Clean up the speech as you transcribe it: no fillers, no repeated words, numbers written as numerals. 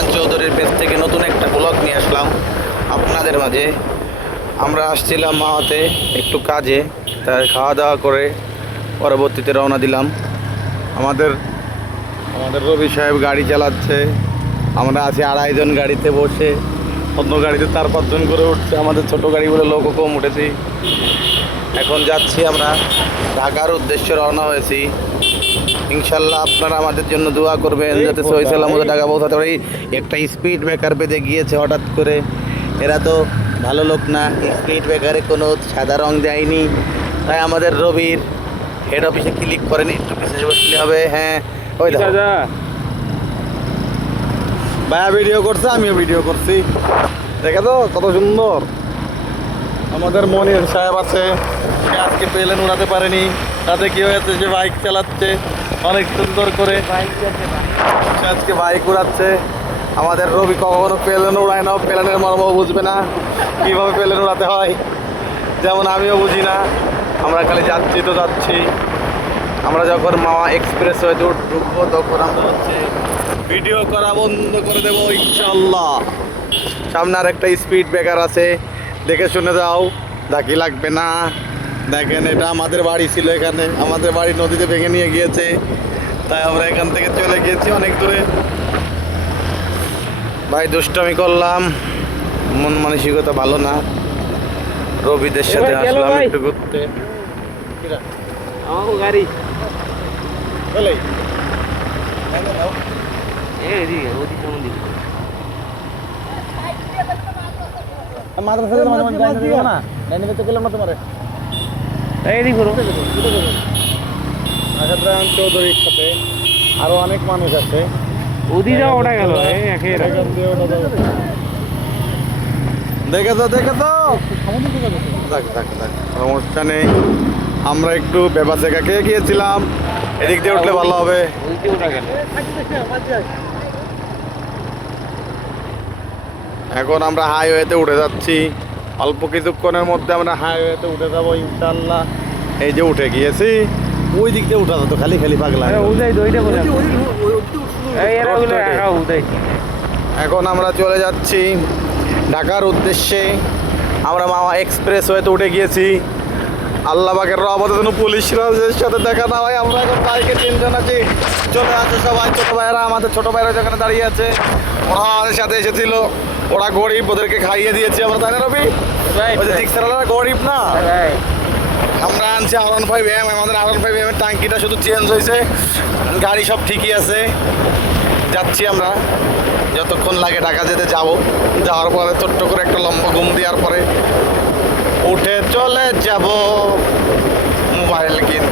সাদরান চৌধুরীর পেজ থেকে নতুন একটা ব্লগ নিয়ে আসলাম আপনাদের মাঝে। আমরা আসছিলাম মাওয়াতে একটু কাজে, তাই খাওয়া দাওয়া করে পরবর্তীতে রওনা দিলাম। আমাদের রবি সাহেব গাড়ি চালাচ্ছে, আমরা আছি 2.5 জন গাড়িতে বসে, অন্য গাড়িতে 4-5 জন করে উঠছে। আমাদের ছোটো গাড়িগুলো লোকও কম উঠেছি। এখন যাচ্ছি আমরা ঢাকার উদ্দেশ্যে রওনা হয়েছি। ইনশাল্লাহ আপনারা আমাদের জন্য দোয়া করবেন যাতে সহি সালামতে ঢাকা পৌঁছাতে পারি। একটা স্পিড ব্রেকার পেতে গিয়েছে হঠাৎ করে, এরা তো ভালো লোক না, স্পিড ব্রেকারে কোনো সাদা রং দেয়নি, তাই আমাদের রবির হেড অফিসে ক্লিক করেনি, একটু পিছিয়ে বসলে হবে। হ্যাঁ ওই দাদা ভাইয়া ভিডিও করছে, আমিও ভিডিও করছি, দেখে তো কত সুন্দর। আমাদের মনির সাহেব আছে, সে আজকে প্লেন উড়াতে পারেনি, তাতে কি হয়েছে, যে বাইক চালাচ্ছে অনেক সুন্দর করে, সে আজকে বাইক উড়াচ্ছে। আমাদের রবি কখনো প্লেন উড়ায় না, প্লেনের মর্ম বুঝবে না কীভাবে প্লেন উড়াতে হয়, যেমন আমিও বুঝি না। আমরা খালি যাচ্ছি তো যাচ্ছি। আমরা যখন মাওয়া এক্সপ্রেস হয়ে ঢুকবো তখন আমরা হচ্ছে ভিডিও করা বন্ধ করে দেবো ইনশাল্লাহ। সামনে আর একটা স্পিড ব্রেকার আছে, দেখে শুনে যাও, ধাকি লাগবে না। দেখেন এটা আমাদের বাড়ি ছিল, এখানে আমাদের বাড়ি নদীতে ভেঙে নিয়ে গিয়েছে, তাই আমরা এখান থেকে চলে গিয়েছি অনেক দূরে। ভাই দুষ্টামি করলাম, মন মানসিকতা ভালো না। রবিদের সাথে আসলাম একটু ঘুরতে। আমাকে গাড়ি বলে চৌধুরীর সাথে আরো অনেক মানুষ আছে। ওটা গেল দেখে তো সমস্যা নেই। আমরা একটু বেবাসেকা খেয়ে গিয়েছিলাম, এদিক দিয়ে উঠলে ভালো হবে। এখন আমরা হাইওয়েতে উঠে যাচ্ছি, অল্প কিছুক্ষণের মধ্যে আমরা হাইওয়েতে উঠে যাবো ইনশাল্লাহ। এই যে উঠে গিয়েছি, ওই দিক দিয়ে উঠা যেত, খালি পাগলা। এখন আমরা চলে যাচ্ছি ঢাকার উদ্দেশ্যে। আমরা মাওয়া এক্সপ্রেস হয়েতে উঠে গিয়েছি। আল্লাহ পাকের রহমতে কোনো পুলিশদের সাথে দেখা না হয়। আমরা এখন বাইকে 3 জন আছি, চলে আছে সবাই। ছোটো ভাইয়েরা, আমাদের ছোটো ভাইয়েরা যেখানে দাঁড়িয়ে আছে, ওরা আমাদের সাথে এসেছিল। ওরা গরিব, ওদেরকে খাইয়ে দিয়েছি আমরা, তাই না রবি? ওই যে রিক্সাওয়ালা গরিব না। আমরা আনছি R15M, আমাদের R15M এর টাঙ্কিটা শুধু চেঞ্জ হয়েছে, গাড়ি সব ঠিকই আছে। যাচ্ছি আমরা, যতক্ষণ লাগে ঢাকা যেতে যাবো। যাওয়ার পরে ছোট্ট করে একটা লম্বা ঘুম দেওয়ার পরে উঠে চলে যাব মোবাইল কিনতে।